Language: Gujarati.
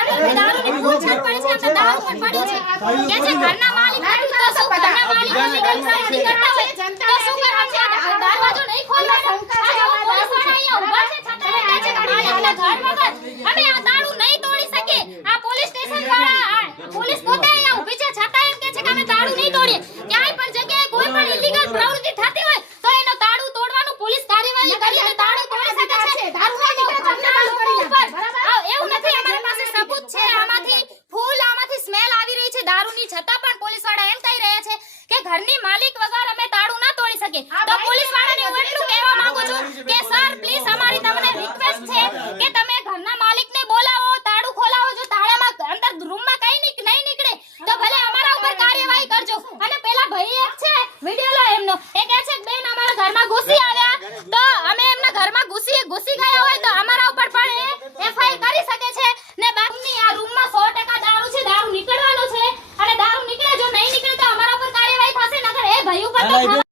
અમે દારૂની ફૂલ છત પડી છે તો દારૂ પણ પડ્યું છે કે છે ઘરના માલિક તો શું ઘરના માલિક લીગલ કરતા હોય તો શું કરવાનું છે દરવાજો નહીં ખોલવાનો આ પોલીસ વાળા અહીંયા ઊભા છે છતાં કે છે માલિકના ઘર વગર અમે આ દારૂ નહીં તોડી શકીએ આ પોલીસ સ્ટેશન વાળા પોલીસ પોતે અહીંયા ઊભી છે છતાં એમ કે છે કે અમે દારૂ નહીં તોડીએ ક્યાંય પણ જગ્યાએ કોઈ પણ ઇલીગલ પ્રવૃત્તિ થતી હોય તો એનો દારૂ તોડવાનું પોલીસ કાર્યવાહી કરીને દારૂ તોડી શકે છે દારૂ એવું નથી અમારી પાસે સબૂત છે આમાંથી ફૂલ આમાંથી સ્મેલ આવી રહી છે દારૂની છતાં પણ પોલીસ વાળા એમ કહી રહ્યા છે કે ઘરની માલિક વગર અમે દારૂ ના તોડી શકીએ તો પોલીસ વાળાને હું એટલું કહેવા માંગુ છું કે સર પ્લીઝ અમારી તમને રિક્વેસ્ટ છે કે તમે ઘરના માલિકને બોલાવો તાળું ખોલાવો જો તાળામાં અંદર રૂમમાં કઈ નહીં નીકળે તો ભલે અમારા ઉપર કાર્યવાહી કરજો અને પેલા ભાઈ એક છે વિડિયો લો એમનો એ કહે છે બેન અમારા ઘરમાં ઘૂસી આવ્યા તો અમે એમના ઘરમાં ઘૂસી ગયા હોય તો અમારા ઉપર પણ એફઆઈઆર કરી શકે છે ને બાકીની આ રૂમમાં 100% દારૂ છે દારૂ નીકળવાનો છે અને દારૂ નીકળે જો નહીં નીકળે તો અમારા ઉપર કાર્યવાહી થશે નકર એ ભાઈ ઉપર તો